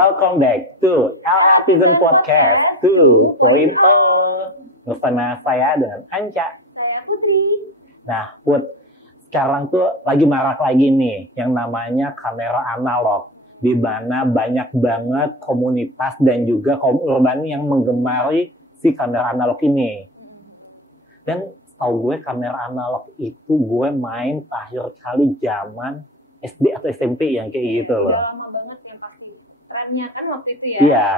welcome back to LRTizen Podcast 2.0 bersama saya dengan Anca. Saya Putri. Nah, Put, sekarang tuh lagi marak lagi nih yang namanya kamera analog, di mana banyak banget komunitas dan juga kaum urban yang menggemari si kamera analog ini. Dan setahu gue kamera analog itu gue main terakhir kali zaman SD atau SMP yang kayak gitu loh. Udah lama banget yang pasti trennya kan waktu itu ya. Iya.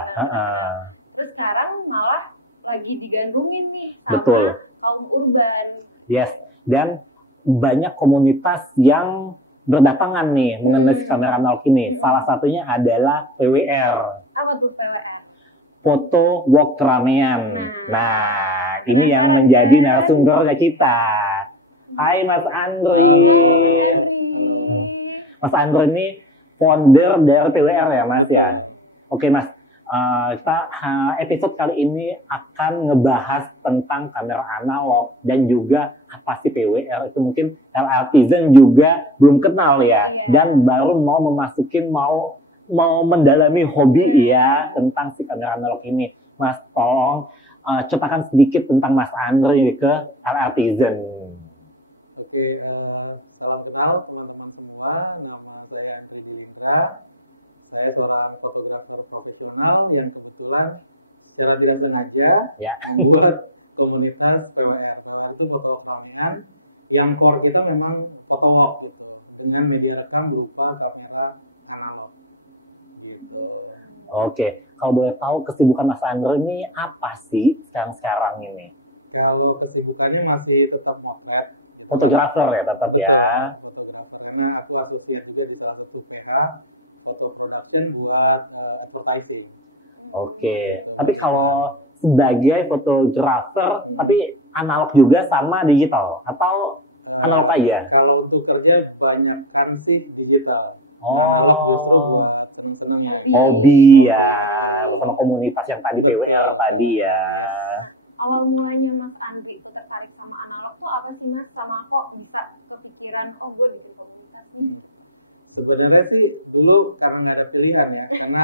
Terus sekarang malah lagi digandrungin nih sama Betul. kaum urban. Yes. Dan banyak komunitas yang berdatangan nih mengenai si kamera analog ini. Salah satunya adalah PWR. Apa tuh PWR? Foto Walk Keramaian. Nah, ini yang menjadi narasumber kita. Hai Mas Andri. Mas Andri ini founder dari PWR ya Mas ya. Oke Mas, kita episode kali ini akan ngebahas tentang kamera analog dan juga apa sih PWR itu, mungkin LRTizen juga belum kenal ya, dan baru mau mendalami hobi ya tentang si kamera analog ini. Mas, tolong ceritakan sedikit tentang Mas Andri ke LRTizen. Oke, salam kenal teman-teman semua. Nama saya Andri Dinda. Saya seorang fotografer profesional yang kebetulan secara tidak sengaja membuat komunitas PWR. Nah, itu foto keramaian yang core kita memang foto walk gitu, dengan media rekam berupa kamera analog. Gitu. Oke, kalau boleh tahu kesibukan Mas Andri ini apa sih sekarang ini? Kalau kesibukannya masih tetap motret. Fotografer ya tetap ya. Karena aku asosiasi juga di salah satu PH foto production buat advertising. Oke, tapi kalau sebagai fotografer, tapi analog juga sama digital atau analog aja? Kalau untuk kerja banyak kan sih digital. Oh, Teman-teman hobi ya, bersama komunitas yang tadi PWR tadi ya. Awal mulanya Mas Andri tertarik sama analog tuh apa sih Mas? Sama kok bisa kepikiran, oh gue jadi komunitas ini? Sebenarnya sih dulu karena nggak ada pilihan ya, karena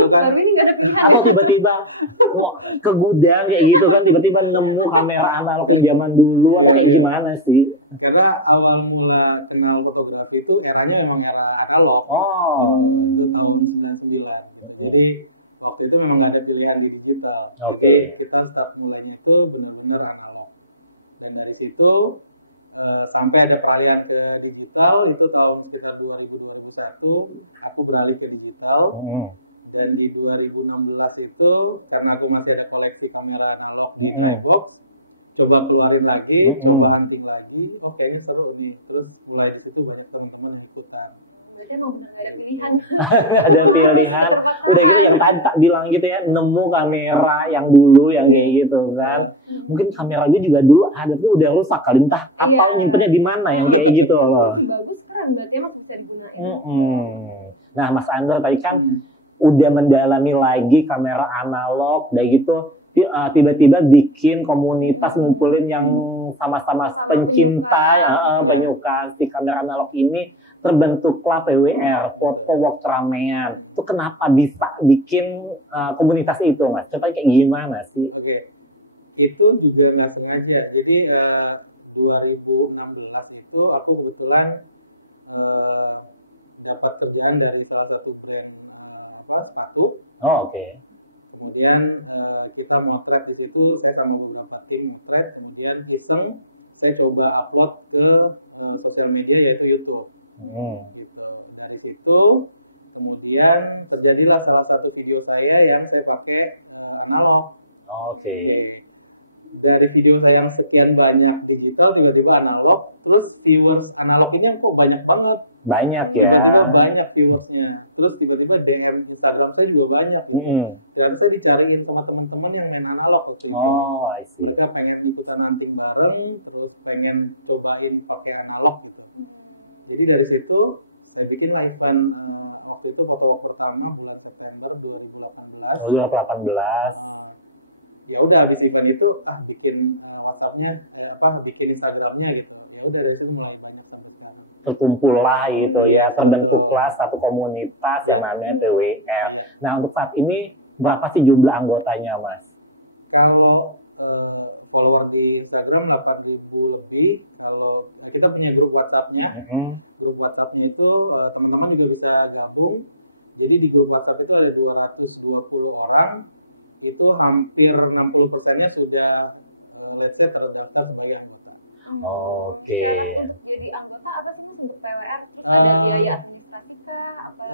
itu kan Baru ini gak ada pilihan. Atau tiba-tiba ke gudang kayak gitu kan, tiba-tiba nemu kamera analog yang zaman dulu atau kayak gimana sih? karena awal mula kenal fotografi itu eranya memang era analog. Oh, Itu tahun 99. Jadi waktu itu memang nggak ada pilihan di digital. Oke. Jadi kita start mulainya itu benar-benar analog. Dan dari situ sampai ada peralihan ke digital itu tahun sekitar 2021 aku beralih ke digital. Dan di 2016 itu karena aku masih ada koleksi kamera analog di Xbox, coba keluarin lagi, coba hunting lagi, oke ini seru nih. Terus mulai di situ banyak teman-teman yang ikutan. Berarti mau benar gak ada pilihan. ada pilihan. Udah gitu yang tadi tak bilang gitu ya, nemu kamera yang dulu yang kayak gitu kan. Mungkin kamera gue juga dulu ada tuh udah rusak kali, entah apa nyimpennya di mana yang kayak gitu loh. Masih bagus kan, berarti emang bisa digunain. Nah Mas Andri tadi kan udah mendalami lagi kamera analog, dan gitu tiba-tiba bikin komunitas ngumpulin yang sama-sama pencinta, penyuka si kamera analog ini, terbentuklah PWR, Foto Walk Keramaian. Itu kenapa bisa bikin komunitas itu Mas? Coba kayak gimana sih? Oke, itu juga nggak sengaja. Jadi 2016 itu aku kebetulan dapat kerjaan dari salah satu brand sepatu. Oh, oke. Kemudian kita motret di situ, saya sama beberapa tim motret, kemudian iseng saya coba upload ke sosial media yaitu YouTube. Gitu. Dari situ kemudian terjadilah salah satu video saya yang saya pakai analog. Oke. Dari video saya yang sekian banyak digital tiba-tiba analog, terus viewers analog ini kok banyak banget. Banyak ya. Tiba-tiba banyak viewersnya. Terus tiba-tiba DM Instagram saya juga banyak. Dan saya dicariin sama teman-teman yang main analog waktu itu. Oh, I see. Mereka pengen ikutan hunting bareng, terus pengen cobain pakai analog gitu. Jadi dari situ saya bikin lah event waktu itu foto walk pertama bulan September 2018. 2018. Ya udah habis event itu bikin WhatsApp-nya bikin Instagram-nya gitu. Ya udah dari situ mulai banyak. terkumpullah gitu ya, terbentuklah satu komunitas yang namanya TWR. Nah untuk saat ini berapa sih jumlah anggotanya Mas? Kalau follower di Instagram 8.000 lebih. Kalau kita punya grup WhatsApp-nya, grup WhatsApp-nya itu teman-teman juga bisa gabung. Jadi di grup WhatsApp itu ada 220 orang, itu hampir 60%-nya sudah website atau daftar sebagai anggota. Oke. Nah, untuk jadi anggota apa sih untuk PWR? Terus ada biaya administrasi apa?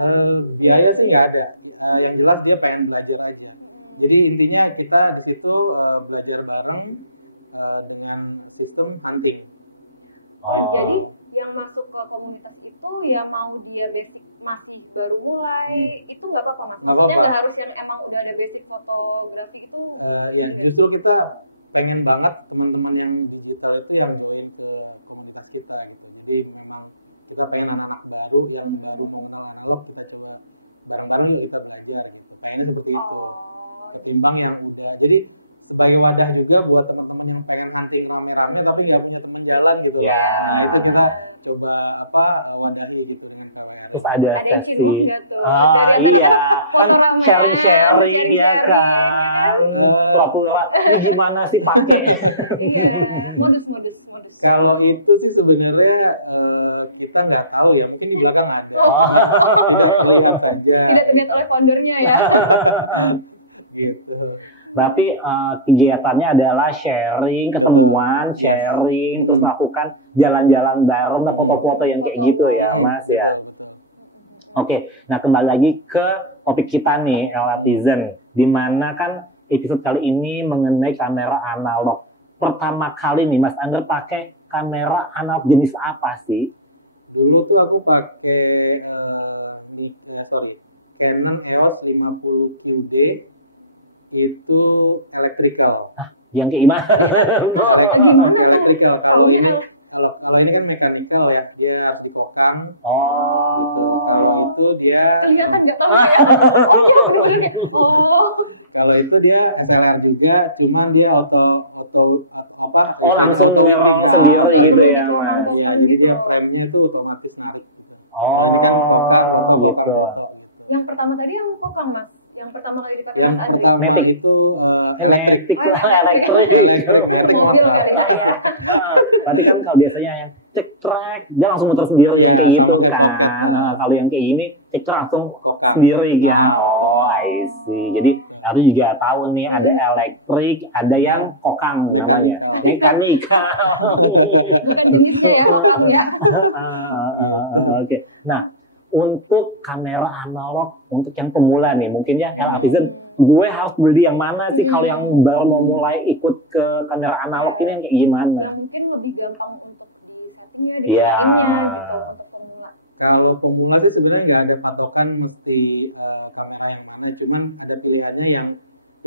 Biaya sih nggak ada. Yang jelas dia pengen belajar aja. Jadi intinya kita di situ belajar bareng dengan sistem hunting. Jadi yang masuk ke komunitas itu ya mau dia basic masih baru mulai itu nggak apa-apa Mas. Maksudnya nggak harus yang emang udah ada basic fotografi itu. Ya justru kita pengen banget teman-teman yang digital itu yang join ke komunitas kita. Jadi memang kita pengen anak-anak baru yang baru tentang analog kita juga bareng-bareng kita belajar. Kayaknya seperti itu. Ketimbang yang juga. Jadi sebagai wadah juga buat teman-teman yang pengen hunting rame-rame tapi nggak punya teman jalan gitu. Ya. Nah itu kita coba wadahnya gitu. Terus ada sesi, iya, kan sharing-sharing ya kan, pura-pura, ini gimana sih pakai? Modus. Kalau itu sih sebenarnya kita nggak tahu ya, mungkin di belakang ada. Tidak terlihat oleh foundernya ya. Gitu. Berarti kegiatannya adalah sharing, ketemuan, sharing, terus melakukan jalan-jalan bareng, foto-foto yang kayak gitu ya, Mas ya. Oke, nah kembali lagi ke topik kita nih, Elatizen, di mana kan episode kali ini mengenai kamera analog. Pertama kali nih, Mas Angger pakai kamera analog jenis apa sih? Dulu tuh aku pakai Canon EOS 50 QD itu electrical. Yang kayak gimana? Electrical. Kalau ini kan mechanical ya, dia dipokang. Kalau itu dia kelihatan nggak tahu ya. Kalau itu dia SLR juga, cuman dia auto apa? Langsung ngerong sendiri gitu ya, Mas. Ya, jadi dia frame-nya tuh otomatis narik. Gitu. Yang pertama tadi yang kokang Mas. Yang pertama kali dipakai Yang Mas Andri. Matic itu Matic lah, elektrik. Mobil kali ya. Berarti kan kalau biasanya yang cek track dia langsung muter sendiri yang kayak gitu kan. Nah, kalau yang kayak gini cek track langsung sendiri ya. I see. Jadi harus juga tahu nih ada elektrik, ada yang kokang namanya. Mekanikal. Bukan jenisnya ya, kokang ya. Oke. Nah, untuk kamera analog untuk yang pemula nih mungkin ya Elatizen, gue harus beli yang mana sih kalau yang baru mau mulai ikut ke kamera analog ini yang kayak gimana? Ya, mungkin lebih gampang untuk risetnya, Iya. Kalau pemula sih sebenarnya nggak ada patokan mesti kamera yang mana, cuman ada pilihannya yang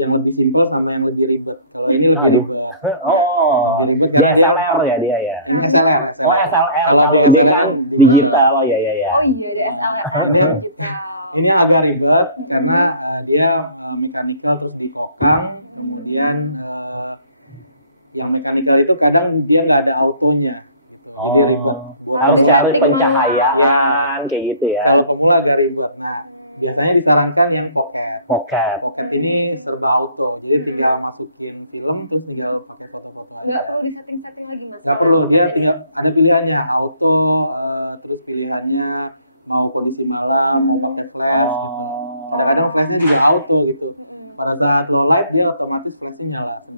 lebih simpel sama yang lebih ribet. Kalau ini lebih ribet. DSLR ya dia ya. Ini SLR. SLR kalau dia kan digital. Oh iya ada SLR. Ini agak ribet karena dia mekanikal terus dipokang, kemudian yang mekanikal itu kadang dia nggak ada autonya. Harus cari pencahayaan kayak gitu ya. Kalau pemula agak ribet. Nah, biasanya disarankan yang pocket. Pocket ini serba auto, jadi tinggal masukin film terus tinggal pakai foto-foto. Nggak perlu di setting lagi Mas. Nggak perlu, dia tinggal ada pilihannya auto, terus pilihannya mau kondisi malam, mau pakai flash. Kadang-kadang flashnya juga auto gitu. Pada saat low light dia otomatis flashnya nyala.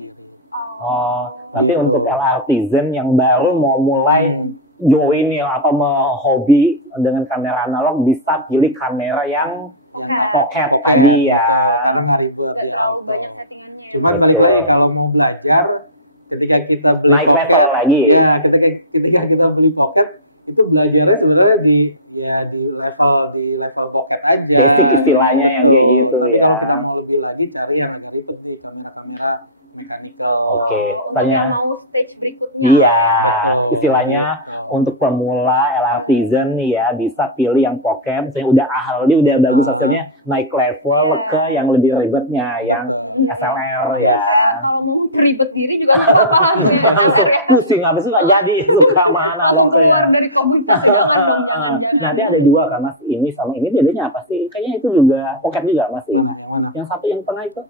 Tapi untuk Elatizen yang baru mau mulai join ya apa mau hobi dengan kamera analog bisa pilih kamera yang pocket tadi ya. Nggak terlalu banyak settingannya. Cuman balik lagi kalau mau belajar, ketika kita naik level lagi. Ya, ketika kita beli pocket itu belajarnya sebenarnya di level pocket aja. Basic istilahnya yang kayak gitu ya. Kalau mau lebih lagi cari yang dari kamera mechanical. Oke, Untuk tanya. yang mau stage berikutnya. Iya, istilahnya untuk pemula artisan nih ya bisa pilih yang pocket, misalnya udah ahli, udah bagus hasilnya, naik level Iya. ke yang lebih ribetnya, yang SLR ya. Kalau mau ribet diri juga nggak apa-apa ya. Langsung pusing, habis itu nggak jadi suka sama analog Keluar ya. dari komunitas itu kan. Nanti ada dua kan mas, ini sama ini bedanya apa sih? Kayaknya itu juga pocket juga mas ya. Yang mana? Yang satu yang tengah itu?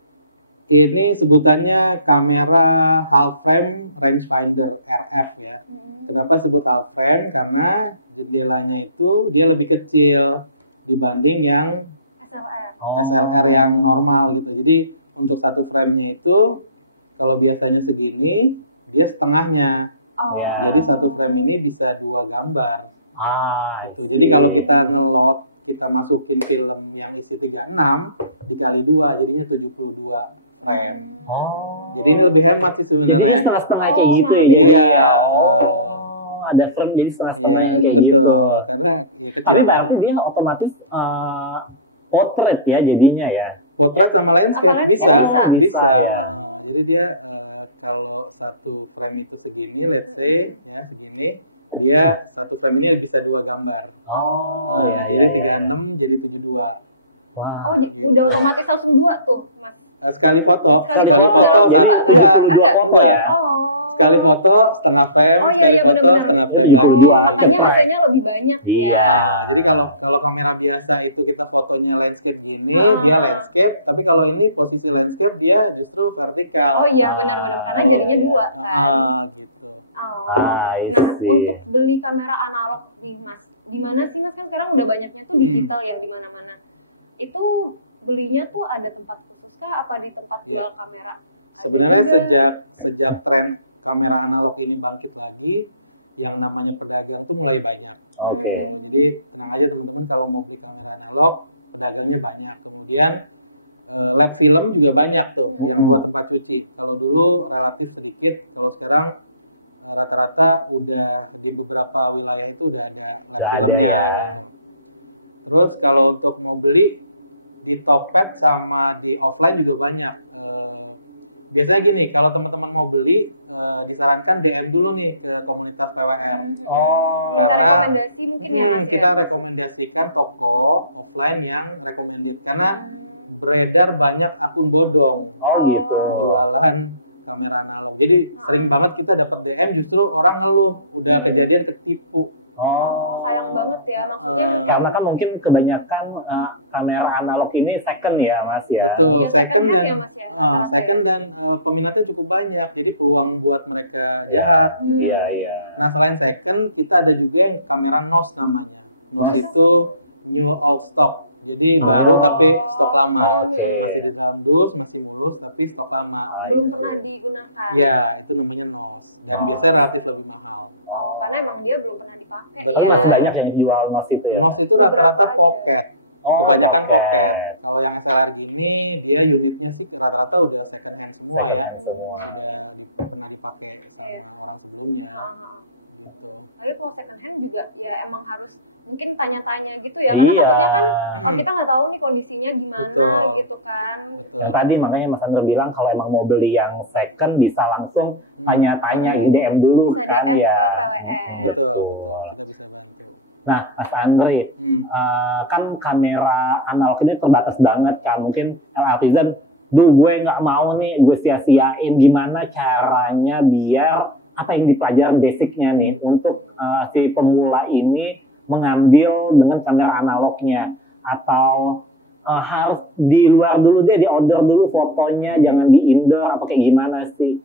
Ini sebutannya kamera half frame rangefinder RF ya. Kenapa sebut half frame? Karena jendelanya itu dia lebih kecil dibanding yang SLR. SLR yang normal gitu. Jadi untuk satu frame-nya itu kalau biasanya segini, dia setengahnya. Oh. Ya. Jadi satu frame ini bisa 2 gambar. I Gitu. see. Jadi kalau kita nge-load, kita masukin film yang isi 36, dikali 2, jadinya 72 frame. Oh. Jadi ini lebih hemat itu. Jadi dia setengah-setengah kayak gitu ya. Jadi ya, ada frame jadi setengah-setengah yang kayak gitu. Karena Tapi berarti dia otomatis portrait ya jadinya ya. potret sama landscape Apa bisa. Oh, bisa ya. Jadi dia kalau satu frame itu begini, let's say ya begini, dia satu frame-nya bisa 2 gambar. Oh, ya ya Jadi ya. 6 jadi 72. Wah. Oh, udah otomatis langsung 2 tuh. Sekali foto. Sekali foto, jadi 72 foto ya. Oh. Sekali foto setengah frame. Oh, iya, iya, sekali foto, benar-benar. setengah Itu frame. 72 Makanya cepat. makanya lebih banyak. Iya. Jadi kalau kamera biasa itu kita fotonya landscape ini, Ah. dia landscape. Tapi kalau ini posisi landscape dia justru vertikal. Oh iya benar-benar karena iya, jadinya iya. 2 kan. Gitu. Oh. I Nah, see. untuk beli kamera analog nih Mas, di mana sih Mas kan sekarang udah banyaknya tuh digital ya di mana-mana. Itu belinya tuh ada tempat khusus kah apa di tempat jual kamera? Ada Sebenarnya juga. sejak tren kamera analog ini bangkit lagi, yang namanya pedagang itu mulai banyak. Oke. Jadi yang aja teman-teman kalau mau beli kamera analog, pedagangnya banyak. Kemudian led film juga banyak tuh yang buat tempat cuci. Kalau dulu relatif sedikit, kalau sekarang rata-rata udah di beberapa wilayah itu udah ada. Udah ada ya. Terus kalau untuk mau beli di Tokped sama di offline juga banyak. Biasanya gini, kalau teman-teman mau beli, disarankan DM dulu nih ke komunitas PWN. Oh. Kita rekomendasi mungkin ya Mas ya. Kita rekomendasikan toko offline yang rekomendasi karena beredar banyak akun bodong Oh gitu. jualan kamera analog. Jadi sering banget kita dapat DM justru orang ngeluh udah kejadian ketipu. Oh. Sayang banget ya maksudnya. Karena kan mungkin kebanyakan kamera analog ini second ya mas ya. Tuh, Iya, second second hand dan ya, Mas, ya, rata-rata second dan peminatnya cukup banyak. Jadi peluang buat mereka Ya, iya iya. Nah selain second kita ada juga yang kamera NOS namanya. NOS? Itu new out stock. Jadi Oh. baru pakai stok lama. Oke. Masih bagus, masih buruk, tapi stok lama. Belum pernah digunakan. Iya, itu namanya NOS. Dan NOS. kita relatif lebih NOS. Oh. Karena emang dia belum pernah dipakai. Tapi masih banyak yang jual nos itu ya. NOS itu rata-rata pocket. Oh, Kebanyakan pocket. Kalau yang saat ini dia unitnya tuh rata-rata udah second hand semua. Second ya. hand semua. Ya, pernah dipakai. Iya. Tapi kalau second hand juga ya emang harus mungkin tanya-tanya gitu ya. Iya. Karena kan, kita nggak tahu nih kondisinya gimana Betul. gitu kan. Yang tadi makanya Mas Andro bilang kalau emang mau beli yang second bisa langsung tanya-tanya DM dulu kan ya. Betul. Nah, Mas Andre, kan kamera analog ini terbatas banget kan. Mungkin artisan, gue nggak mau nih, gue sia-siain. Gimana caranya biar apa yang dipelajarin basicnya nih untuk si pemula ini mengambil dengan kamera analognya, atau harus di luar dulu deh, di order dulu fotonya, jangan di indoor, apa kayak gimana sih?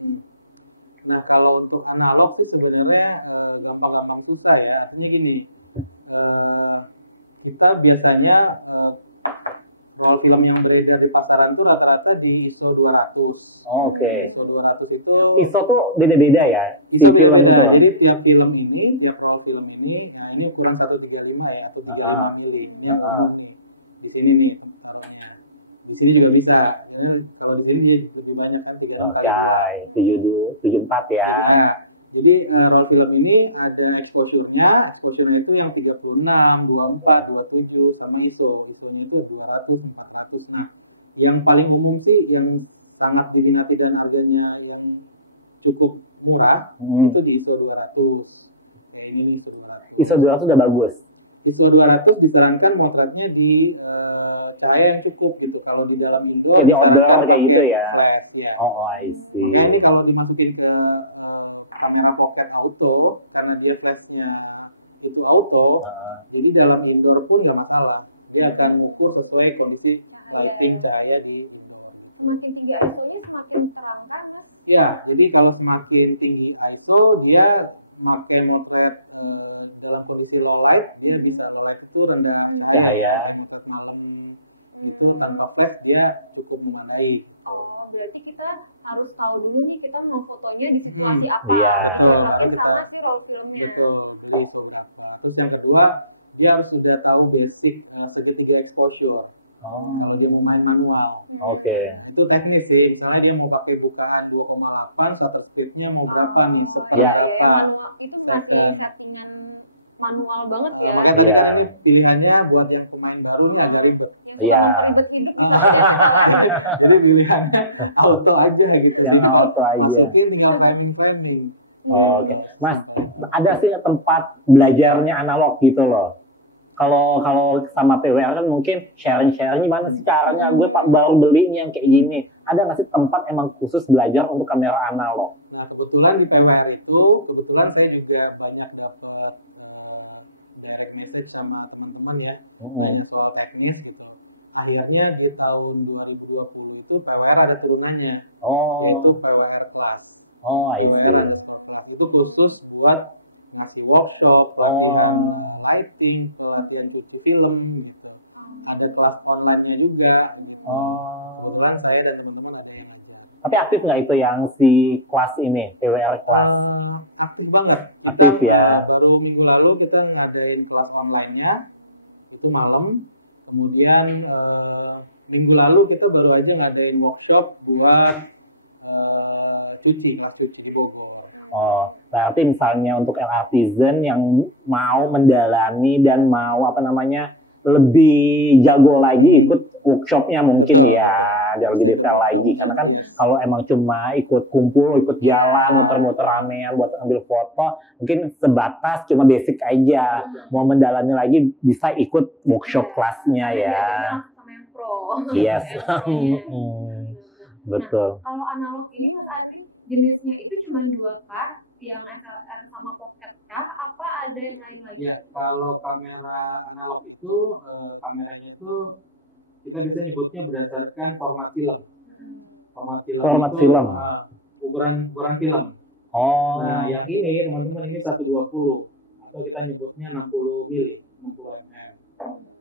Nah kalau untuk analog tuh sebenarnya gampang-gampang susah ya. Artinya gini, kita biasanya roll film yang beredar di pasaran tuh rata-rata di ISO 200. Oh, oke. ISO 200 itu ISO tuh beda-beda ya di itu film beda. itu. Jadi tiap film ini, tiap roll film ini, nah ini ukuran 135 ya, 135 mili. Ini di sini nih. Di sini juga bisa. Karena kalau di sini lebih banyak kan 34. Oke, 74 ya. Nah, jadi roll film ini ada exposure-nya. Exposure-nya itu yang 36, 24, 27 sama ISO. ISO-nya itu 200, 400. Nah, yang paling umum sih yang sangat diminati dan harganya yang cukup murah, itu di ISO 200. Kayak ini nih. ISO 200 udah bagus. ISO 200 disarankan motretnya di cahaya yang cukup gitu. Kalau di dalam indoor Kayak di outdoor kayak gitu ya. Ya. Oh, I see. Makanya ini kalau dimasukin ke kamera pocket auto, karena dia lensnya itu auto, jadi dalam indoor pun nggak masalah. Dia akan mengukur sesuai kondisi lighting cahaya di. Semakin tinggi ISO-nya semakin terang kan? Ya, jadi kalau semakin tinggi ISO, dia pakai motret dalam kondisi low light, dia bisa low light itu rendah cahaya. Terus malam itu tanpa flash dia cukup memadai. Oh, berarti kita harus tahu dulu nih kita mau fotonya di situasi apa. Iya. Sama si roll filmnya. Terus yang kedua, dia harus sudah tahu basic segitiga exposure. Kalau dia mau main manual. Oke. Itu teknis sih. Misalnya dia mau pakai bukaan 2,8, shutter speed-nya mau berapa nih? Ya. Manual itu masih settingan manual banget ya. Makanya Iya. ini pilihannya buat yang pemain baru nih agak ribet. Iya. Ribet hidup Jadi pilihannya auto aja gitu. Yang auto aja. Masukin tinggal framing. Oke, Mas, ada sih tempat belajarnya analog gitu loh. Kalau sama PWR kan mungkin sharing gimana sih caranya? Gue baru beli nih yang kayak gini. Ada nggak sih tempat emang khusus belajar untuk kamera analog? Nah, kebetulan di PWR itu, saya juga banyak dapat direct message sama teman-teman ya, banyak soal teknis gitu. Akhirnya di tahun 2020 itu PWR ada turunannya, yaitu PWR Class. Oh, I see. Itu khusus buat ngasih workshop, pelatihan lighting, pelatihan cuci film gitu. Ada kelas online-nya juga. Kebetulan saya dan teman-teman ada. Tapi aktif nggak itu yang si kelas ini, PWR kelas? Aktif banget. Aktif kita, ya. Baru minggu lalu kita ngadain kelas online-nya, itu malam. Kemudian minggu lalu kita baru aja ngadain workshop buat cuci di Bogor. Oh, berarti misalnya untuk artisan yang mau mendalami dan mau lebih jago lagi ikut workshopnya mungkin ya, dia lebih detail lagi. Karena kan kalau emang cuma ikut kumpul, ikut jalan, muter-muter ramean buat ambil foto, mungkin sebatas cuma basic aja. Mau mendalami lagi bisa ikut workshop kelasnya ya. Sama yang pro. Yes. Betul. Nah, kalau analog ini Mas Adri jenisnya itu cuma 2 part, yang SLR sama pocket kah? Apa ada yang lain lagi? Ya, kalau kamera analog itu kameranya itu kita bisa nyebutnya berdasarkan format film. Format film. Ukuran film. Oh. Nah, yang ini teman-teman ini 120 atau kita nyebutnya 60 mm.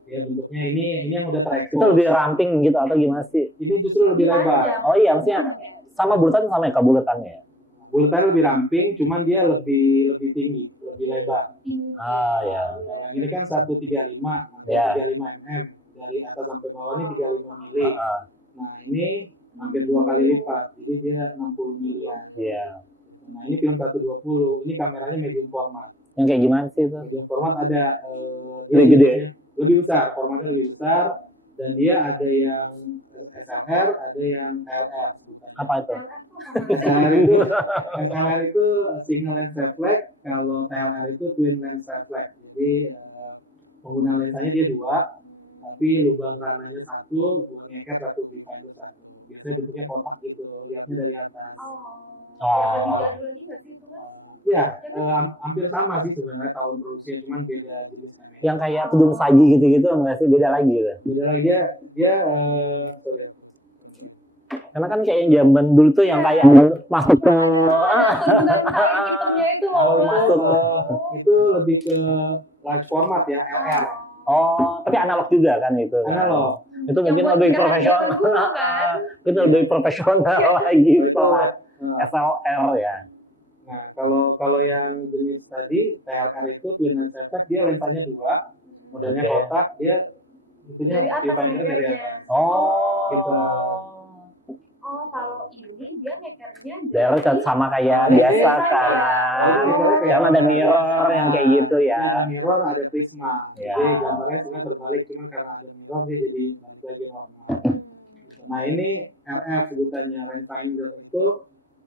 Ya, bentuknya ini yang udah terekspos. Itu lebih ramping gitu atau gimana sih? Ini justru lebih lebar. Oh iya, maksudnya sama bulatan sama ya buletannya. Buletannya lebih ramping, cuman dia lebih tinggi, lebih lebar. Ya. Yang ini kan 135, Ya. 35 mm. Dari atas sampai bawah ini 35 mm. Nah, ini hampir 2 kali lipat. Jadi dia 60 mm. Iya. Nah, ini film 120. Ini kameranya medium format. Yang kayak gimana sih itu? Medium format ada lebih gede. Lebih besar, formatnya lebih besar, dan dia ada yang SLR, ada yang TLR sebutannya. Apa itu? SLR itu single lens reflex, kalau TLR itu twin lens reflex. Jadi penggunaan lensanya dia 2, tapi lubang rananya 1, buat ngeker 1 viewfinder 1. Biasanya bentuknya kotak gitu, lihatnya dari atas. Lebih lagi nggak sih itu Mas? Ya, hampir sama sih sebenarnya tahun produksinya, cuman beda jenis kamera. Yang kayak tudung saji gitu-gitu enggak sih? Beda lagi gitu. Beda lagi dia Karena kan kayak yang zaman dulu tuh yang kayak masuk ke hitamnya itu masuk. Itu lebih ke large format ya, LR. Oh, tapi analog juga kan itu. Analog. Itu mungkin lebih profesional. Itu lebih profesional lagi itu. SLR ya. Nah, kalau yang jenis tadi TLR itu twin lens reflex, dia lensanya 2, modelnya kotak, dia itunya viewfinder dari atas. Gitu. Oh, kalau ini dia ngekernya Dari sama kayak biasa kan. Yang ada mirror yang kayak gitu ya. Ada mirror, ada prisma. Ya. Jadi gambarnya sebenarnya terbalik, cuman karena ada mirror dia jadi balik lagi normal. Nah ini RF sebutannya, rangefinder itu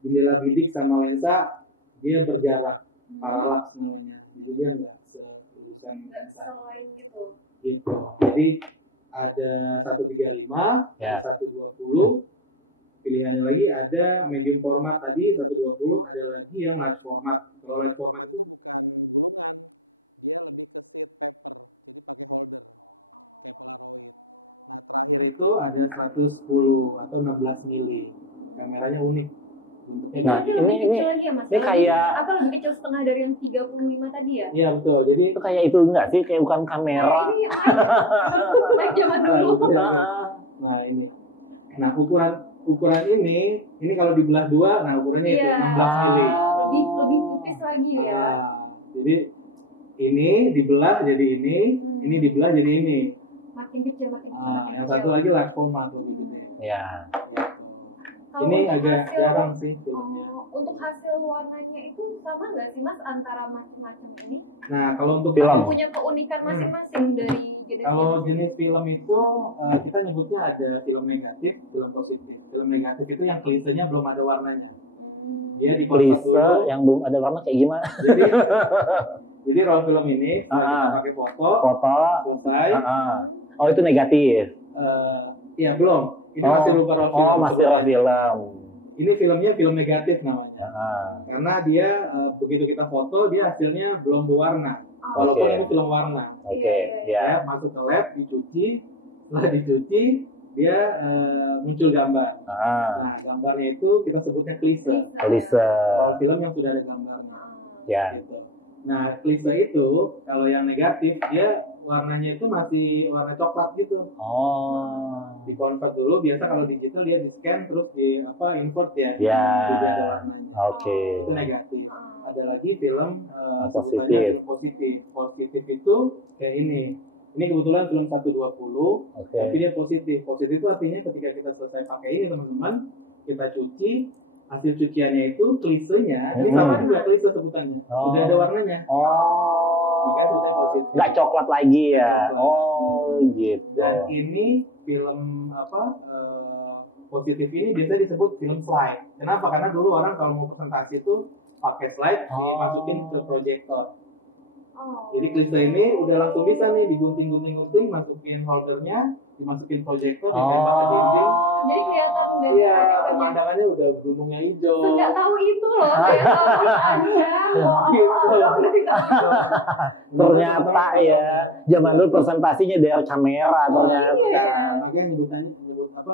jendela bidik sama lensa dia berjarak paralaks namanya, jadi dia nggak seurusan lensa. Selain gitu. Gitu. Jadi ada 135, Ya. 120. Pilihannya lagi ada medium format tadi 120, ada lagi yang large format. Kalau large format itu bukan akhir itu ada 110 atau 16 mili. Kameranya unik. Bentuknya Nah, Itu lebih ini kecil lagi ya, Mas? ini kayak Apa lebih kecil setengah dari yang 35 tadi ya? Iya betul. Jadi itu kayak itu enggak sih, kayak bukan kamera. Ini baik zaman dulu. nah ini. Nah ukuran ini kalau dibelah dua, nah ukurannya itu Iya. 16 mili. Lebih tipis lagi ya. Nah, jadi ini dibelah jadi ini dibelah jadi ini. Makin kecil makin kecil. Nah, makin yang kecil. satu lagi large format lebih gede. Ya. Kalau Ini untuk agak hasil- jarang sih filmnya. Untuk hasil warnanya itu sama nggak sih Mas antara macam-macam ini? Nah, kalau untuk Film. Punya keunikan masing-masing dari jenis Kalau jenis film itu kita nyebutnya ada film negatif, film positif. Film negatif itu yang klisenya belum ada warnanya. Dia di Lisa yang belum ada warna kayak gimana? Jadi roll film ini kita pakai foto, Foto. selesai. Oh, itu negatif. Iya belum. Ini masih lupa roll film. Oh, masih roll film. Ini filmnya film negatif namanya. Ah, Karena dia begitu kita foto dia hasilnya belum berwarna. Walaupun Oke. itu film warna. Oke, ya. Ya, masuk ke lab, dicuci. Setelah dicuci, dia muncul gambar. Nah, gambarnya itu kita sebutnya klise. Lisa. Kalau film yang sudah ada gambarnya. Ya. Gitu. Nah, klise itu kalau yang negatif dia warnanya itu masih warna coklat gitu. Oh. Di convert dulu, biasa kalau digital dia di scan terus di invert ya. Ya. Jadi ada warnanya. Oke. Itu negatif. Ada lagi film Positif. sebutannya positif. Positif itu kayak ini. Ini kebetulan film 120, Oke. tapi dia positif. Positif itu artinya ketika kita selesai pakai ini teman-teman, kita cuci, hasil cuciannya itu klisenya, ini sama juga klise sebutannya. Oh. Udah ada warnanya. Oh. Makanya sebutannya positif. Nggak coklat lagi ya. Oh, gitu. Dan ini film positif ini biasanya disebut film slide. Kenapa? Karena dulu orang kalau mau presentasi itu pakai slide dimasukin ke proyektor. Jadi klise ini udah langsung bisa nih digunting-gunting, masukin holdernya, dimasukin proyektor, ditembak ke dinding. Jadi kelihatan dari Iya, proyektornya. pemandangannya udah gunungnya hijau. Nggak tahu itu loh, saya tahu aja. Ternyata ya, zaman dulu presentasinya dari kamera ternyata. Nah, makanya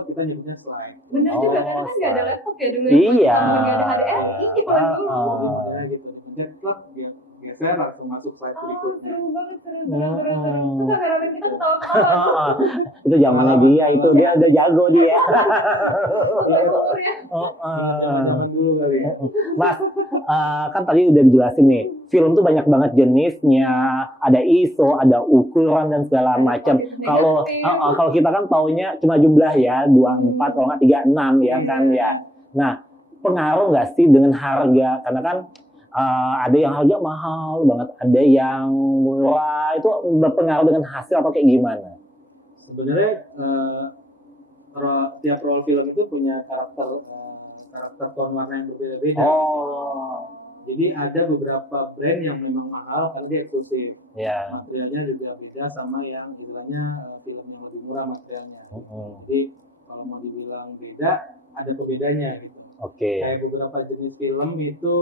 kita nyebutnya slide. Bener juga, karena kan nggak ada slide. laptop ya dulu. Iya. Nggak ada HDMI zaman dulu. Ya gitu. Ceklak dia geser langsung masuk slide Oh, berikutnya. seru banget, seru. Itu kameramen kita ketawa-ketawa. Itu zamannya dia, itu dia udah jago dia. Umurnya. Zaman dulu kali ya. Mas, kan tadi udah dijelasin nih, film tuh banyak banget jenisnya, ada ISO, ada ukuran dan segala macam. Kalau kita kan taunya cuma jumlah ya, 24 kalau nggak 36 ya kan ya. Nah, pengaruh nggak sih dengan harga? Karena kan ada yang harga mahal banget, ada yang murah. Itu berpengaruh dengan hasil atau kayak gimana? Sebenarnya tiap roll film itu punya karakter tone warna yang berbeda-beda. Oh. Jadi ada beberapa brand yang memang mahal karena dia eksklusif. Ya. Materialnya juga beda sama yang istilahnya film yang lebih murah materialnya. Jadi kalau mau dibilang beda, ada pembedanya gitu. Oke. Kayak beberapa jenis film itu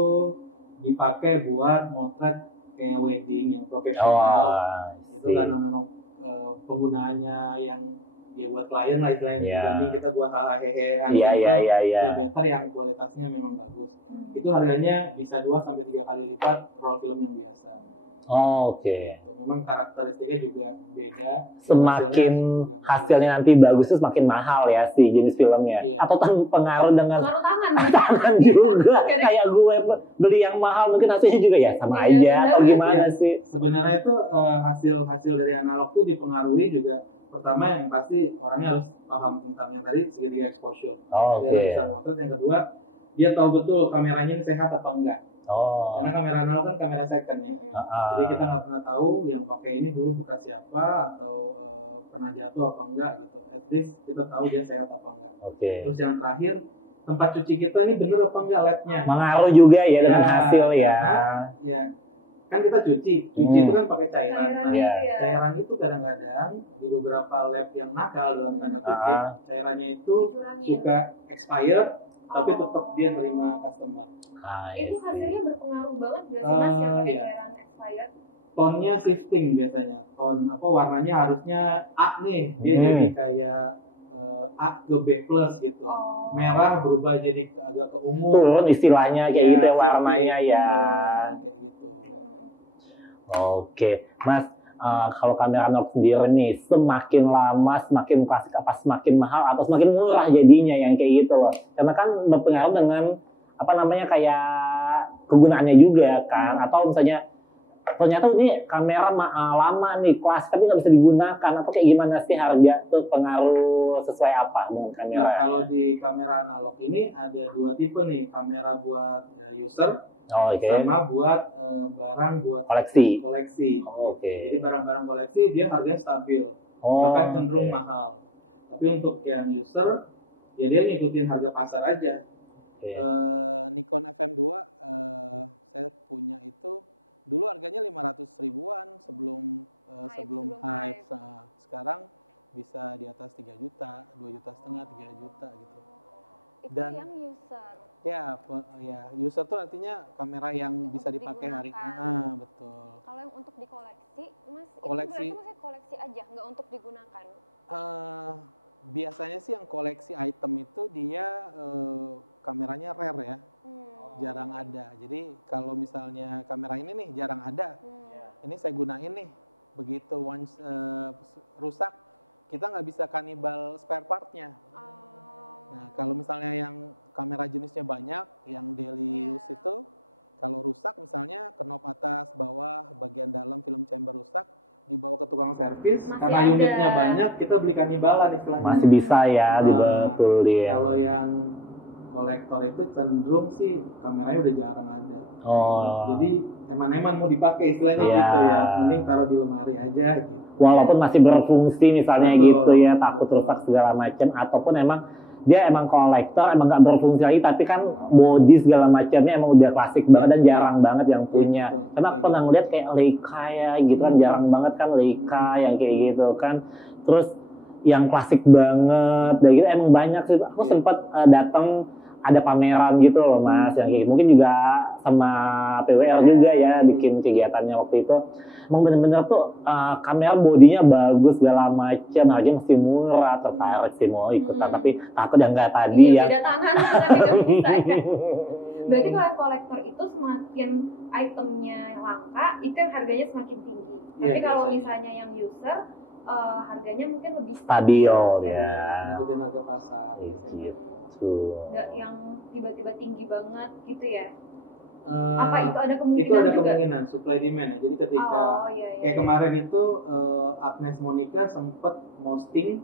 dipakai buat motret kayak wedding yang profesional. Itu karena memang penggunaannya yang ya buat klien lah istilahnya. Jadi kita buat hal hehe. Iya. Better yang kualitasnya memang bagus. Itu harganya bisa 2-3 kali lipat roll film yang biasa. Oke. Memang karakteristiknya juga beda. Semakin hasilnya nanti bagus itu semakin mahal ya si jenis filmnya. Iya. Atau pengaruh dengan Pengaruh tangan. tangan juga. Kayak gue beli yang mahal mungkin hasilnya juga ya sama aja atau gimana sih? Sebenarnya itu hasil dari analog itu dipengaruhi juga. Pertama yang pasti orangnya harus paham tentang yang tadi segitiga exposure. Oke. Terus yang kedua dia tahu betul kameranya ini sehat apa enggak. Karena kamera analog kan kamera second ya. Jadi kita nggak pernah tahu yang pakai ini dulu bekas siapa atau pernah jatuh apa enggak. At least kita tahu dia sehat apa enggak. Oke. Terus yang terakhir, tempat cuci kita ini bener apa enggak labnya? Mengaruh juga ya dengan hasil ya. Ya. Kan kita cuci itu kan pakai cairan. Nah, Iya. cairan itu kadang-kadang di beberapa lab yang nakal dalam tanda kutip, cairannya itu suka expire, tapi tetap dia terima customer. Itu hasilnya berpengaruh banget gak sih mas yang pakai cairan expired? Tonnya shifting biasanya. Ton warnanya harusnya A nih, dia jadi kayak A ke B plus gitu. Merah berubah jadi agak ke ungu. Turun istilahnya kayak gitu ya warnanya ya. Oke, Mas, kalau kamera Nox sendiri nih, semakin lama, semakin klasik apa semakin mahal atau semakin murah jadinya yang kayak gitu loh. Karena kan berpengaruh dengan apa namanya kayak kegunaannya juga kan, atau misalnya ternyata ini kamera lama nih klasik tapi nggak bisa digunakan atau kayak gimana sih harga tuh pengaruh sesuai apa dengan kamera? Nah, kalau di kamera analog ini ada dua tipe nih, kamera buat user sama buat barang buat koleksi. Jadi barang-barang koleksi dia harganya stabil, bahkan cenderung mahal. Tapi untuk yang user ya dia ngikutin harga pasar aja. Servis karena unitnya banyak, kita beli kanibalan istilahnya. Masih bisa ya dibetulin. Kalau yang kolektor itu cenderung sih kameranya udah jarang ada. Jadi eman-eman mau dipakai istilahnya gitu ya. Mending taruh di lemari aja. Walaupun masih berfungsi misalnya gitu ya, takut rusak segala macam, ataupun emang dia emang kolektor, emang nggak berfungsi lagi, tapi kan body segala macamnya emang udah klasik banget dan jarang banget yang punya. Karena aku pernah ngeliat kayak Leica ya gitu kan, jarang banget kan Leica yang kayak gitu kan. Terus yang klasik banget, dan gitu emang banyak sih. Aku sempat datang ada pameran gitu loh mas, yang kayak gitu. Mungkin juga sama PWR juga ya bikin kegiatannya waktu itu. Emang bener-bener tuh kamera bodinya bagus segala macam, harganya masih murah, tertarik sih mau ikutan, tapi takut yang nggak tadi ya. Beda tangan, tapi nggak bisa ya. Berarti kalau kolektor itu semakin itemnya langka, itu yang harganya semakin tinggi. Tapi kalau misalnya yang user, harganya mungkin lebih stabil ya. Gitu. Nggak yang tiba-tiba tinggi banget gitu ya. Apa itu ada kemungkinan juga? Itu ada kemungkinan supply demand. Jadi ketika kayak kemarin itu Agnes Monica sempat posting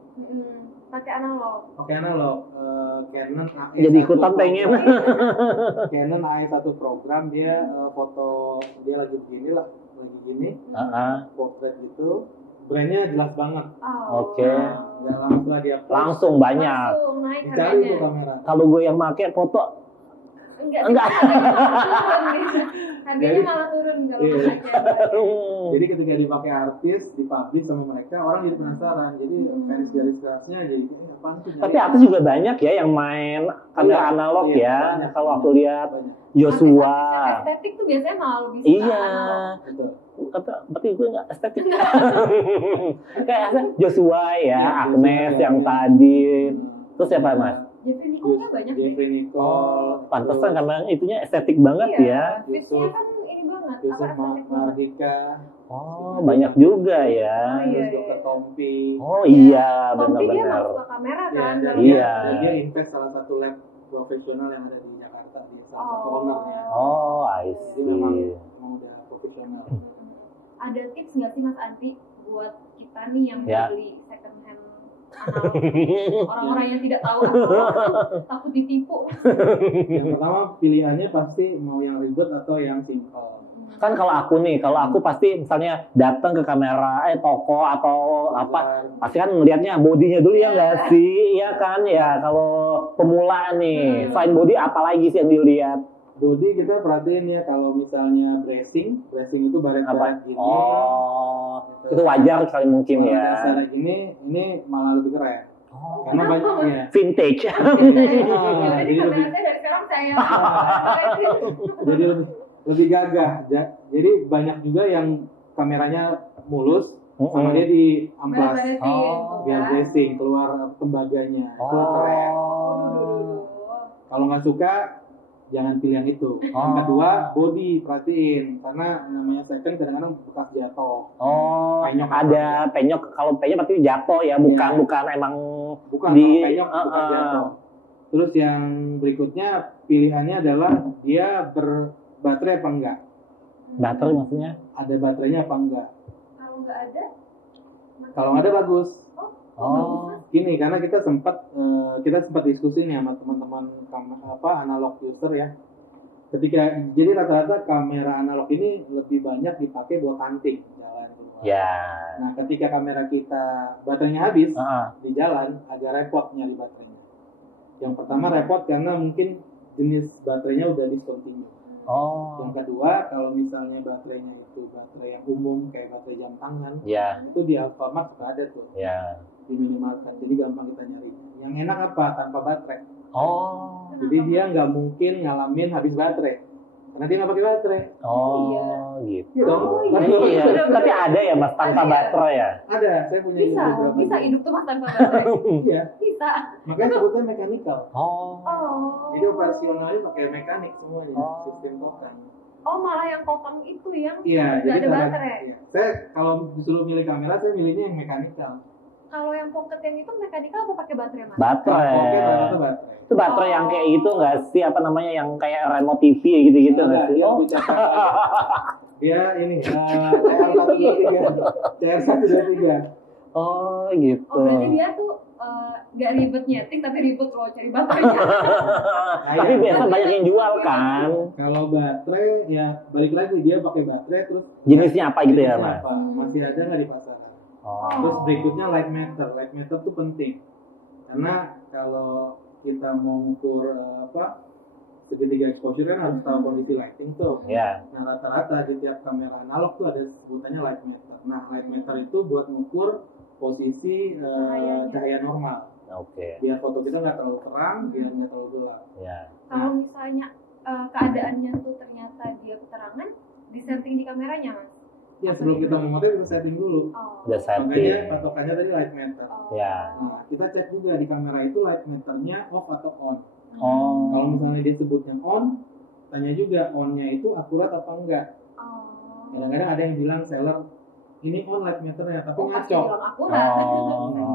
pakai analog. Canon AE. Jadi ikutan pengen. Canon AE1 program dia foto dia lagi gini. Portrait itu brandnya jelas banget. Langsung banyak. Langsung naik dicari tuh kamera. Kalau gue yang pakai foto enggak. Harganya malah turun kalau Jadi ketika dipakai artis, dipublish sama mereka, orang jadi penasaran. Jadi garis kerasnya jadi apaan sih? Tapi artis juga banyak ya yang main kamera analog ya. Kalau aku lihat Joshua. Estetik tuh biasanya malah lebih iya. Berarti gue nggak estetik. Kayak Joshua ya, Agnes yang tadi. Terus siapa mas? Jeffrey Nicole banyak deh. Pantesan karena itunya estetik banget ya. Fitnya kan ini banget. Mardika. Banyak juga ya. Dr. Tompi. Iya, benar-benar. Tompi dia masuk ke kamera kan. Iya. Dia invest salah satu lab profesional yang ada di Jakarta. Dia salah satu ownernya. I see. Memang udah profesional. Ada tips nggak sih Mas Adi buat kita nih yang beli second hand analog. Orang-orang yang tidak tahu analog takut ditipu. Yang pertama pilihannya pasti mau yang ribet atau yang simple. Kan kalau aku pasti misalnya datang ke kamera toko atau apa, pasti kan melihatnya bodinya dulu ya nggak sih, ya kan ya. Kalau pemula nih, selain body apa lagi sih yang dilihat? Body kita perhatiin ya, kalau misalnya bracing itu baret-baret gini. Oh, itu wajar kali mungkin Kalau ya. misalnya gini, ini malah lebih keren. Karena banyak ya. Vintage. Jadi Jadi lebih kameranya dari sekarang saya. jadi lebih gagah. Jadi banyak juga yang kameranya mulus, sama dia di amplas biar bracing keluar tembaganya. Itu keren. Kalau nggak suka, jangan pilih yang itu. Yang kedua, body perhatiin, karena namanya second kadang-kadang bekas jatuh. Penyok ada penyok. Kalau penyok berarti jatuh ya, bukan emang bukan di penyok, bukan jatuh. Terus yang berikutnya pilihannya adalah dia berbaterai apa enggak. baterai maksudnya. Ada baterainya apa enggak? Kalau nggak ada? Kalau nggak ada bagus. Oh, Gini, karena kita sempat diskusi nih sama teman-teman analog user ya. Jadi rata-rata kamera analog ini lebih banyak dipakai buat hunting jalan keluar. ya. Nah, ketika kamera kita baterainya habis di jalan, agak repot nyari baterainya. Yang pertama repot karena mungkin jenis baterainya udah discontinue. Yang kedua, kalau misalnya baterainya itu baterai yang umum kayak baterai jam tangan, itu di Alfamart sudah ada tuh. Di minimarket, jadi gampang kita nyari. Yang enak apa? Tanpa baterai. Jadi dia nggak mungkin ngalamin habis baterai, karena dia nggak pakai baterai. Gitu. Iya dong. Iya. Tapi ada ya mas tanpa baterai ya? Ada, saya punya beberapa. Bisa hidup tuh mas tanpa baterai. Iya. Bisa. Makanya sebutnya mechanical. Jadi Oh. operasionalnya pakai mekanik semuanya, sistem token. Oh malah yang kokang itu yang Iya, nggak jadi ada baterai. Iya. Saya kalau disuruh milih kamera, saya milihnya yang mechanical. Kalau yang pocket yang itu mekanikal apa pakai baterai mas? Baterai. Oke, rata-rata baterai. Itu baterai yang kayak itu nggak sih? Apa namanya yang kayak remote TV gitu-gitu nggak sih? Dia ini CR123. Oh gitu. Oh berarti dia tuh nggak ribet nyeting tapi ribet loh cari baterainya. Tapi biasa banyak yang jual kan. Kalau baterai ya balik lagi dia pakai baterai terus Jenisnya apa gitu ya mas? Masih ada nggak di pasaran? Terus berikutnya light meter tuh penting karena kalau kita mau ukur segitiga exposure kan harus tahu kondisi lighting tuh. Nah rata-rata di tiap kamera analog tuh ada sebutannya light meter. Nah light meter itu buat mengukur posisi cahaya normal. Biar foto kita nggak terlalu terang, biar nggak terlalu gelap. Kalau misalnya keadaannya tuh ternyata dia keterangan, disetting di kameranya mas? Ya sebelum kita memotret kita setting dulu. Udah setting. Makanya patokannya tadi light meter. Ya. Kita cek juga di kamera itu light meternya off atau on. Oh. Kalau misalnya dia sebutnya on, tanya juga on-nya itu akurat apa enggak. Kadang-kadang ada yang bilang seller ini on light meternya tapi ngaco.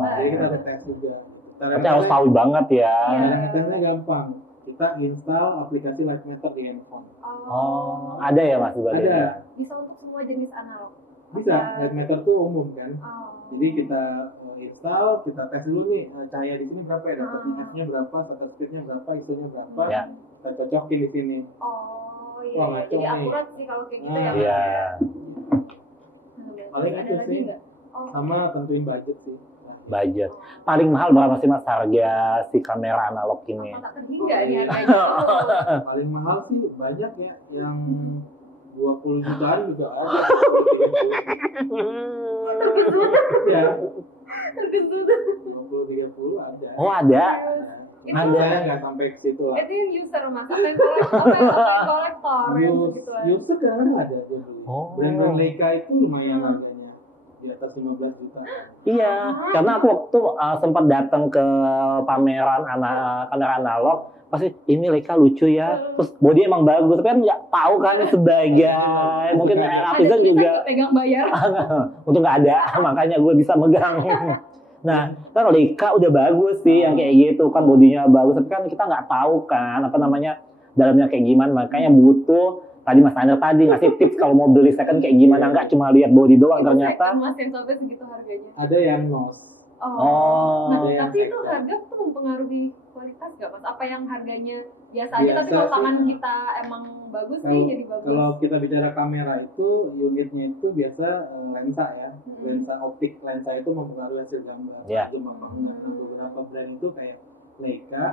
Jadi kita harus tes juga. Tapi harus tahu banget ya. Cara ngetesnya gampang. Kita install aplikasi light meter di handphone. Ada ya mas? Ada. Bisa untuk semua jenis analog? Bisa. Light meter tuh umum kan. Jadi kita install, kita tes dulu nih cahaya di sini berapa ya, dapat F-nya berapa, shutter speed-nya berapa, ISO-nya berapa, kita cocokin di sini. Jadi akurat sih kalau kayak gitu ya. Iya. Paling itu sih, sama tentuin budget sih. Budget. Paling mahal berapa sih mas harga si kamera analog ini? Tak terhingga nih harganya. Paling mahal sih banyak ya, yang 20 jutaan juga ada. Ya. Terkejut. 20-30 ada. Oh ada. Itu Saya nggak sampai ke situ lah. itu yang user mas, apa yang kolektor yang gitu lah. User kan ada. Brand Leica itu lumayan harganya, di atas 15 juta. Iya, karena aku waktu sempat datang ke pameran kamera analog, pasti ini Leica lucu ya, terus body emang bagus, tapi kan nggak tahu kan sebagai mungkin artisan juga pegang bayar. untuk nggak ada, makanya gue bisa megang. Nah, kan Leica udah bagus sih yang kayak gitu kan, bodinya bagus, tapi kan kita nggak tahu kan apa namanya dalamnya kayak gimana, makanya butuh tadi Mas Andra tadi ngasih tips kalau mau beli second kayak gimana, nggak cuma lihat body doang ternyata. Mas yang sampai segitu harganya. Ada yang NOS. Oh. Nah, Ada yang tapi itu Hexagon. harga tuh mempengaruhi kualitas nggak mas? Apa yang harganya biasa aja, Biasa tapi kalau sih. tangan kita emang bagus nih jadi bagus. Kalau kita bicara kamera itu unitnya itu biasa lensa ya, lensa optik, lensa itu mempengaruhi hasil gambar. Iya. Cuma beberapa brand itu kayak Leica,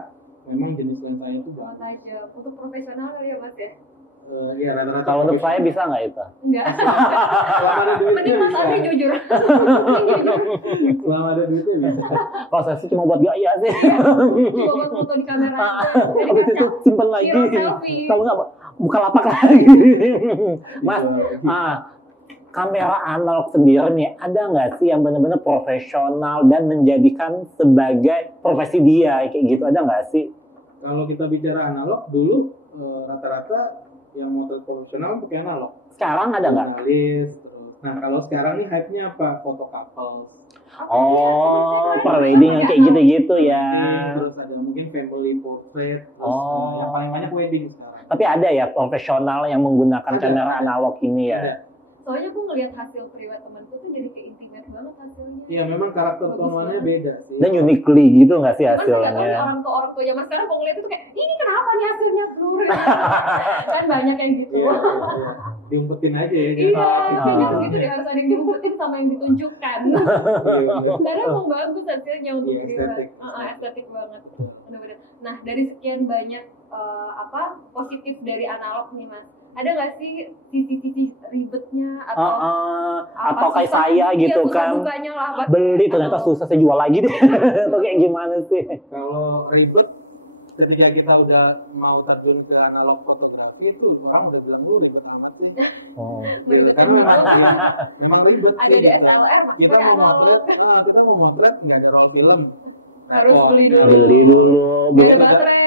memang jenis lensanya itu Cuma bagus. aja untuk profesional kali ya mas ya? Ya rata-rata. Kalau untuk saya bisa nggak itu? Enggak. Selama ada duitnya Mending mas bisa. Andri jujur. Mending jujur. Selama ada duitnya bisa. Kalau saya sih cuma buat gaya sih. Coba buat foto di kamera aja. Jadi Habis itu simpen lagi. hero selfie. Kalau nggak buka lapak lagi. Mas, kamera analog sendiri nih ada nggak sih yang benar-benar profesional dan menjadikan sebagai profesi dia kayak gitu, ada nggak sih? Kalau kita bicara analog dulu rata-rata yang motor profesional pakai analog. Sekarang ada nggak? Jurnalis, terus. Nah kalau sekarang nih hype-nya apa? Foto couples. Oh, prewedding yang kayak gitu-gitu ya. Terus ada mungkin family portrait. Terus Oh. yang paling banyak wedding sekarang. Tapi ada ya profesional yang menggunakan Ada. kamera analog ini ya. Ada. Soalnya aku ngeliat hasil priwet temanku tuh jadi kayak intimate banget hasilnya. Iya memang karakter Bagus tonuannya banget. beda sih. Dan uniquely gitu nggak sih Cuman nggak tahu nih hasilnya? orang tua zaman sekarang kalau ngeliat itu kayak ini kenapa nih hasilnya blur? Kan banyak yang gitu. Iya, iya. Diumpetin aja ya. Iya, kayaknya Ah. begitu deh, harus ada yang diumpetin sama yang ditunjukkan. Iya. Karena emang bagus hasilnya untuk Iya, priwet. estetik. Estetik banget. Bener-bener. Nah, dari sekian banyak positif dari analog nih mas, ada nggak sih sisi-sisi ribetnya atau Atau kayak susah- saya gitu iya, susah kan. dukanya lah, apa? Beli ternyata Atau- susah, saya jual lagi deh. Atau kayak gimana sih? Kalau ribet ketika kita udah mau terjun ke analog fotografi itu orang udah bilang dulu ribet amat sih. Oh. Meribetkan Karena dulu. memang ribet. Ada sih. DSLR mas, Kita pakai mau analog. motret, kita mau motret nggak ada roll film. Harus beli dulu. Beli dulu, Nggak ada belum. baterai.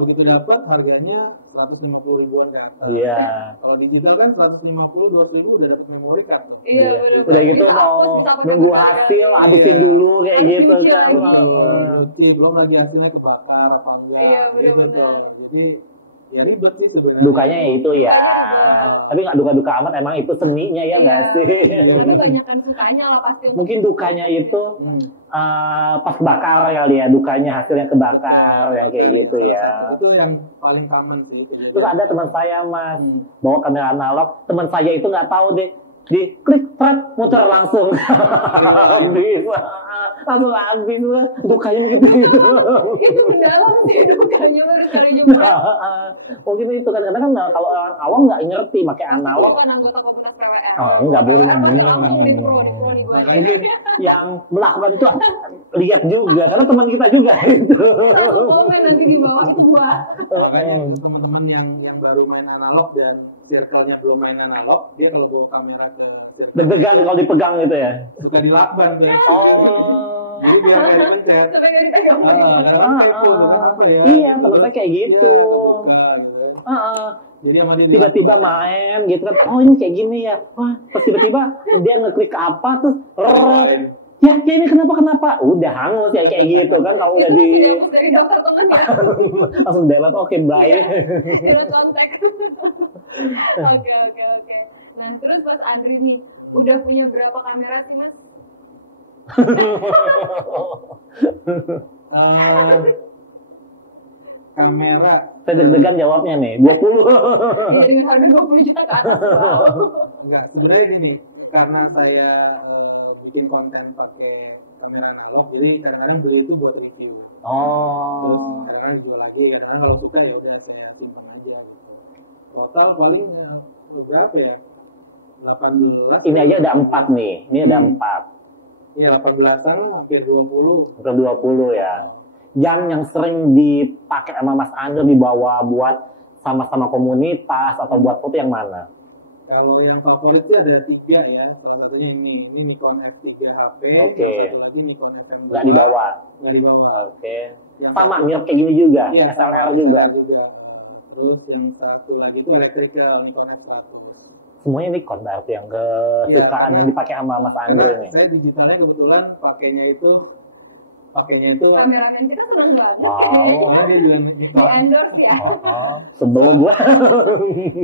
Begitu dapat harganya 150 ribuan kan. Iya. Kalau digital kan 150 200 ribu udah dapat memori card. Iya, bener. Udah gitu Bisa mau hapus, bisa pakai nunggu baterai. hasil, habisin Iya. dulu kayak Habisin gitu dia kan. lagi. Belum lagi hasilnya kebakar apa enggak. Iya, bener-bener. Gitu. Jadi ya ribet sih sebenarnya. Dukanya ya itu ya. Tapi nggak duka-duka amat, emang itu seninya ya nggak Iya. sih? Tapi banyak kan sukanya lah pasti. Mungkin dukanya itu Hmm. pas bakar kali ya, dukanya hasilnya kebakar yang kayak gitu ya. Itu yang paling common sih. Terus ada teman saya mas bawa kamera analog, teman saya itu nggak tahu deh, di klik thread muter langsung habis, langsung habis, dukanya begitu itu. Itu mendalam sih dukanya baru sekali jumpa. Mungkin itu kan karena kan kalau orang awam nggak ngerti pakai analog. Bukan anggota komunitas PWR. Oh, nggak boleh. PWR pasti langsung di pro nih gue. Mungkin yang melakukan itu lihat juga karena teman kita juga itu. Satu komen nanti di bawah gua. Makanya teman-teman yang baru main analog dan circle-nya belum main analog, dia kalau bawa kamera ke circle, Deg-degan kalau dipegang gitu ya. suka dilakban kayak. Oh. Jadi biar kayak pencet. Sampai dari pegang. Kadang-kadang kepo, dengan apa ya? Iya, teman saya kayak gitu. Iya, gitu. Heeh. Jadi sama dia Tiba-tiba main gitu kan, oh ini kayak gini ya, wah pas tiba-tiba dia ngeklik apa terus, ya ini kenapa, udah hangus ya kayak gitu kan kalau udah di Dihapus dari daftar temen ya. langsung delete, oke bye. Delete kontak. Oke. Nah terus Mas Andri nih, udah punya berapa kamera sih Mas? kamera. Saya deg-degan jawabnya nih, 20. Ya, dengan harga 20 juta ke atas. Wow. Enggak, sebenarnya gini, karena saya bikin konten pakai kamera analog, jadi kadang-kadang beli itu buat review. Terus Oh. kadang-kadang jual lagi, kadang-kadang kalau suka ya udah saya simpan aja. Total paling berapa ya? 18. Ini aja ada 4 nih, ini ada 4. Iya, 18-an hampir 20. Ke 20 ya. Yang sering dipakai sama Mas Andri dibawa buat sama-sama komunitas atau buat foto yang mana? Kalau yang favorit sih ada 3 ya. Salah satunya ini Nikon F3 HP. Oke. Satu lagi Nikon FM2. Nggak dibawa. Nggak dibawa. Oke. Yang Sama mirip kayak gini juga, Iya, SLR juga. Terus yang satu lagi itu elektrikal Nikon S1. Semuanya Nikon berarti yang kesukaan Iya, yang dipakai sama Mas Andri Karena nih. saya digitalnya kebetulan pakainya itu pakainya itu Kameramen kita senang banget. soalnya dia juga Di digital. endorse ya. Sebelum gua.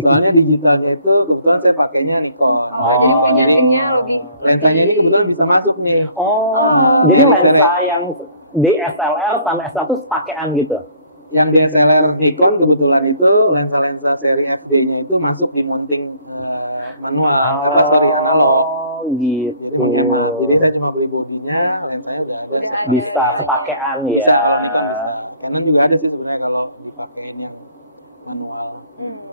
Soalnya digitalnya itu kebetulan saya pakainya Nikon. Jadi fingerprintnya lebih. Lensanya ini kebetulan bisa masuk nih. Jadi lensa yang DSLR sama S1 sepakean gitu. Yang DSLR Nikon kebetulan itu lensa-lensa seri SD-nya itu masuk di mounting manual. Kita pakai analog. Gitu. Jadi saya cuma beli bodinya, lensanya udah ada. Bisa sepakean ya. Karena juga ada sih sebenarnya kalau dipakainya manual.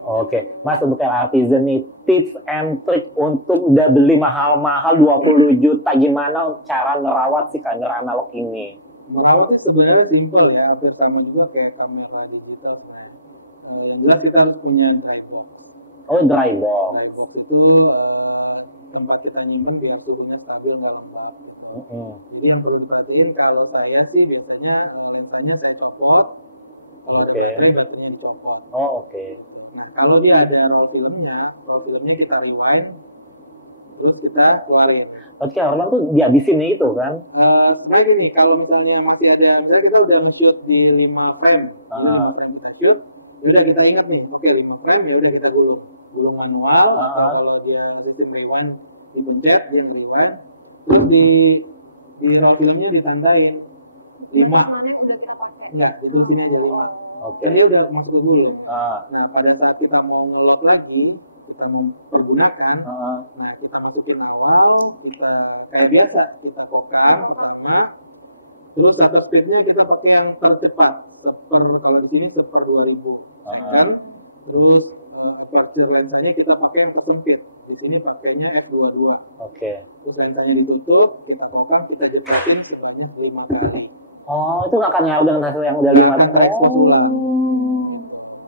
Oke, Mas, untuk LRTizen nih, tips and trick untuk udah beli mahal-mahal 20 juta, gimana cara merawat si kamera analog ini? Merawatnya sebenarnya simpel ya, hampir sama juga kayak kamera digital. Yang jelas kita harus punya dry box. Oh, dry box. Dry box itu tempat kita nyimpen biar suhunya stabil nggak lembab. Jadi yang perlu diperhatiin kalau saya sih biasanya lensanya saya copot, kalau ada baterai batunya dicopot. Oke. Nah kalau dia ada roll filmnya kita rewind, terus kita keluarin. Oke, orang tuh dihabisin nih itu kan? Nah gini, kalau misalnya masih ada, misalnya kita udah nge-shoot di 5 frame, 5 frame kita shoot, udah kita ingat nih, oke 5 frame ya udah kita gulung manual. Kalau dia sistem rewind dipencet, dia rewind, terus di roll filmnya ditandai 5. Udah kita pakai. Enggak, diturutin aja 5. Dan dia udah masuk ke gulung. Nah pada saat kita mau nge-lock lagi, kita mau pergunakan, nah kita masukin awal, kita kayak biasa kita kokang pertama, terus shutter speednya kita pakai yang tercepat, kalau di sini per 2000, kan? Terus aperture lensanya kita pakai yang tersempit, di sini pakainya f22. Terus lensanya ditutup, kita kokang, kita jepretin sebanyak 5 kali. Itu nggak akan ngaruh dengan hasil yang udah 5 kali.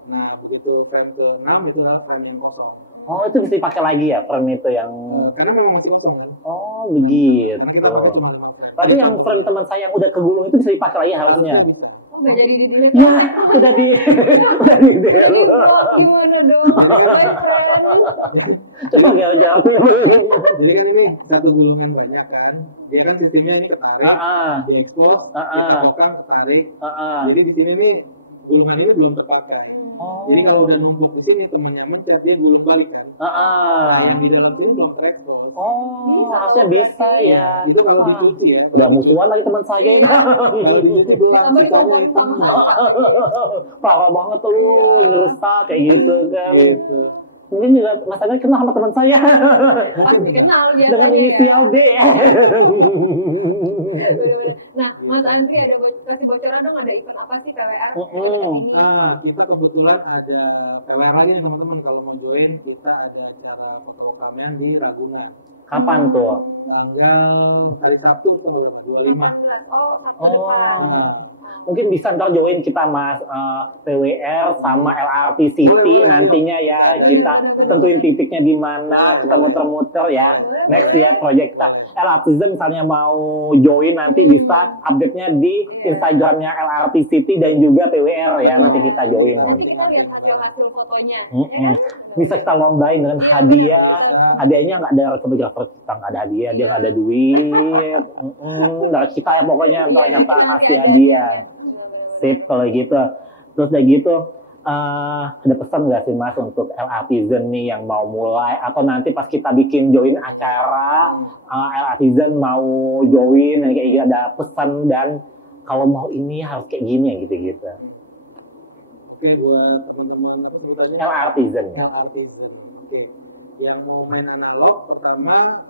Nah begitu frame ke-6 itu adalah frame yang kosong. Itu bisa dipakai lagi ya frame itu yang. Karena memang masih kosong kan? Begitu. Karena kita pakai cuma 5 frame. Berarti yang frame teman saya yang udah kegulung itu bisa dipakai lagi harusnya. Nggak jadi di delete. Ya, udah di delete. Gimana dong? Coba jawab. Jadi kan ini satu gulungan banyak kan, dia kan sistemnya ini ketarik, diekspos, kita kokang, ketarik. Jadi di sini nih gulungan ini belum terpakai. Jadi kalau udah numpuk di sini temennya mencet, dia gulung balik kan. Yang di dalam sini belum terekspos. Harusnya bisa ya. Itu kalau dicuci ya. Udah musuhan lagi teman saya itu. Kalau dicuci bulan Tambah kita parah banget lu, ngerusak kayak gitu kan. Mungkin juga Mas Andri kenal sama teman saya. Pasti kenal biasanya. Dengan inisial D. Nah, Mas Andri ada kasih bocoran dong, ada event apa sih PWR? Kita kebetulan ada PWR lagi nih teman-teman, kalau mau join kita ada acara foto kamian di Ragunan. Kapan tuh? Tanggal hari Sabtu tanggal 25. Sabtu 5. Mungkin bisa ntar join kita Mas PWR sama LRT City nantinya ya, kita tentuin titiknya di mana, kita muter-muter ya. Next ya project kita. LRTizen misalnya mau join nanti bisa update-nya di Instagramnya LRT City dan juga PWR ya, nanti kita join. Nanti kita lihat hasil fotonya. Bisa kita lombain dengan hadiah. Hadiahnya nggak ada fotografer, kita nggak ada hadiah, dia nggak ada duit. Dari kita ya pokoknya ternyata kasih hadiah. Sip kalau gitu. Terus udah gitu ada pesan nggak sih Mas untuk LRTizen nih yang mau mulai, atau nanti pas kita bikin join acara LRTizen mau join kayak gitu, ada pesan dan kalau mau ini harus kayak gini ya gitu-gitu. Oke, buat teman-teman apa sebutannya? LRTizen. Oke. Yang mau main analog pertama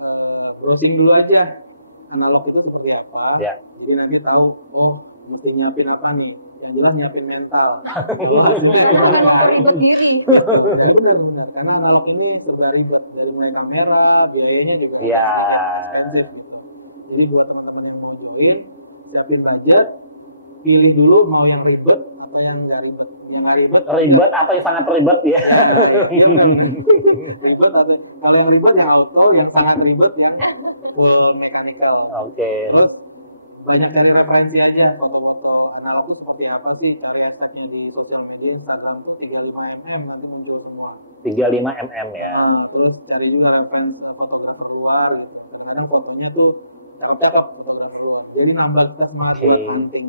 browsing dulu aja analog itu seperti apa. Jadi nanti tahu mesti nyiapin apa nih. Yang jelas nyiapin mental. Ribet diri. Benar. Karena analog ini serba ribet, dari mulai kamera, biayanya juga. Jadi buat teman-teman yang mau join, siapin budget, pilih dulu mau yang ribet atau yang nggak ribet. Ribet atau yang sangat ribet ya. Ribet atau kalau yang ribet yang auto, yang sangat ribet yang mechanical. Terus banyak dari referensi aja, foto-foto analog itu seperti apa sih, cari hashtagnya di sosial media, Instagram tuh 35mm nanti muncul semua. 35mm ya. Terus cari juga referensi fotografer luar, kadang-kadang fotonya tuh cakep-cakep fotografi luar. Jadi nambah kita semangat buat hunting.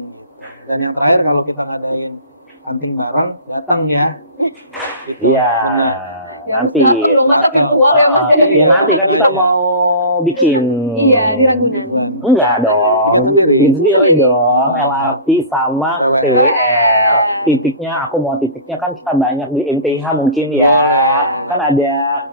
Dan yang terakhir kalau kita ngadain hunting bareng, datang ya. Iya, nanti. Tapi virtual ya Mas. Ya nanti kan kita mau bikin. Iya, di Ragunan. Enggak dong, bikin sendiri dong, LRT sama TWR. Titiknya, aku mau titiknya kan kita banyak di MTH mungkin ya. Kan ada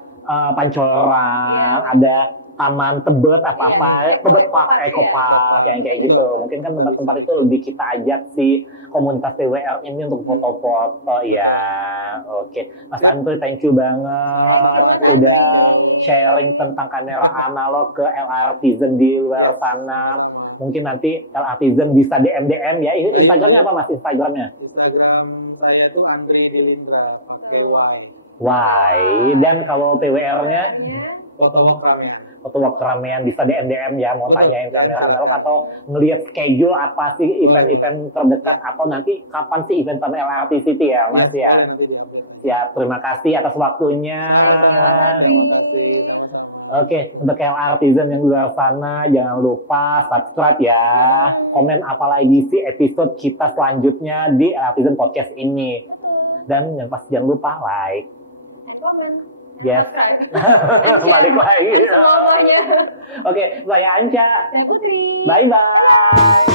Pancoran, ada Taman Tebet apa-apa, Tebet Park, Eco Park, yang kayak gitu. Mungkin kan tempat-tempat itu lebih kita ajak si komunitas TWR ini untuk foto-foto ya. Oke, Mas Andri, thank you banget udah sharing tentang kamera analog ke LRTizen di luar sana. Mungkin nanti LRTizen bisa DM ya. Instagramnya apa Mas? Instagram saya itu Andri Dilindra, pakai Y. Dan kalau TWR-nya? Foto keramaian bisa DM ya, mau tanyain kamera analog atau ngelihat schedule apa sih event-event terdekat atau nanti kapan sih event sama LRT City ya Mas ya. Siap, terima kasih atas waktunya. Oke, untuk LRTizen yang di luar sana jangan lupa subscribe ya, komen apalagi sih episode kita selanjutnya di LRTizen Podcast ini, dan yang pasti jangan lupa like. Yes. Balik lagi. Oke, saya Anca. Saya Putri. Bye-bye.